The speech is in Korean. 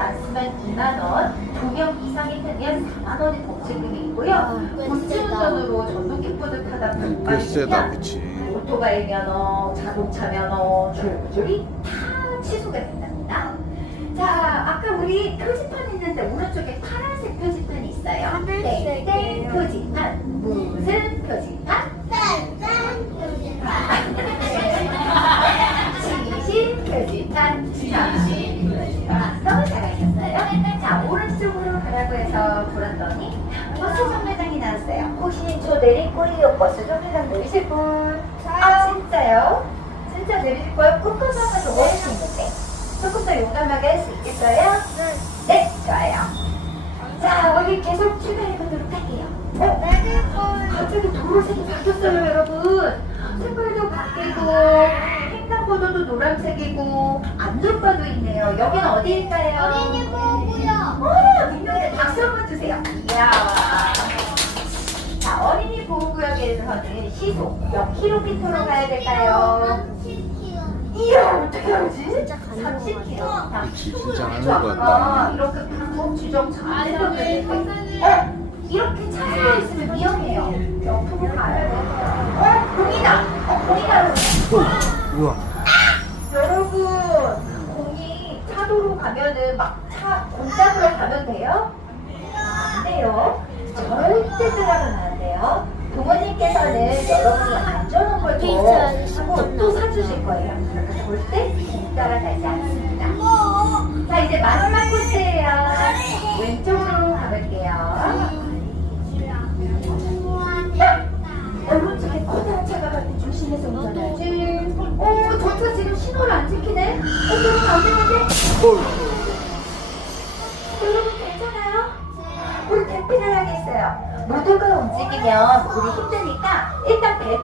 전기보드 탈 때요. 헬멧 안 쓰면 2만원, 두명 이상이 타면 4만원의 범칙금이 있고요. 아, 음주운전으로 전동 킥보드 타다 꽤 세다, 불만이면 그치. 오토바이 면허, 자동차 면허, 줄줄이 다 취소가 된답니다. 자, 아까 우리 표지판 있는데 오른쪽에 파란색 표지판이 있어요. 하늘색이에요. 땡땡 표지판. 내릴 거예요? 버스 정류장 내리실 분? 아, 진짜요? 진짜 내리실 거예요? 끝까지 하면 더 내릴 수 있는데. 조금 더 용감하게 할 수 있겠어요? 네, 좋아요. 자, 우리 계속 출발해 보도록 할게요. 어? 갑자기 도로색이 바뀌었어요, 여러분. 색깔도 바뀌고, 횡단보도도 노란색이고, 안전바도 있네요. 여기는 어디일까요? 어린이 보고요. 오, 민경이 박수 한번 주세요. 이야. 자, 어린이 보호구역에서는 시속 몇 킬로미터로 가야 될까요? 이야, 어떻게 알지? 진짜 가는 거 30km. 그치, 진짜 하는 좋아. 것 아, 같다. 이렇게 방법 주정 잘 해놓는데. 어? 이렇게 차가 있으면 위험해요. 옆으로 가야 돼. 어? 공이다. 어, 공이다. 우와. 여러분, 공이 차도로 가면은 막 차 공작으로 가면 돼요? 안 돼요. 절대 들어가면 안 돼요. 부모님께서는 여러분이 안전한 걸 피자 더 아저씨 하고 좀 또. 사주실 거예요. 절대 따라가지 않습니다. 자, 이제 마지막 코스예요. 왼쪽으로 가볼게요. 오른쪽에 커다란 차가 가고 조심해서 운전하지. 어, 저차 지금 신호를 안 지키네? 어, 그러면 안 되는데? 대피를 하겠어요. 모두가 움직이면 우리 힘드니까 일단 배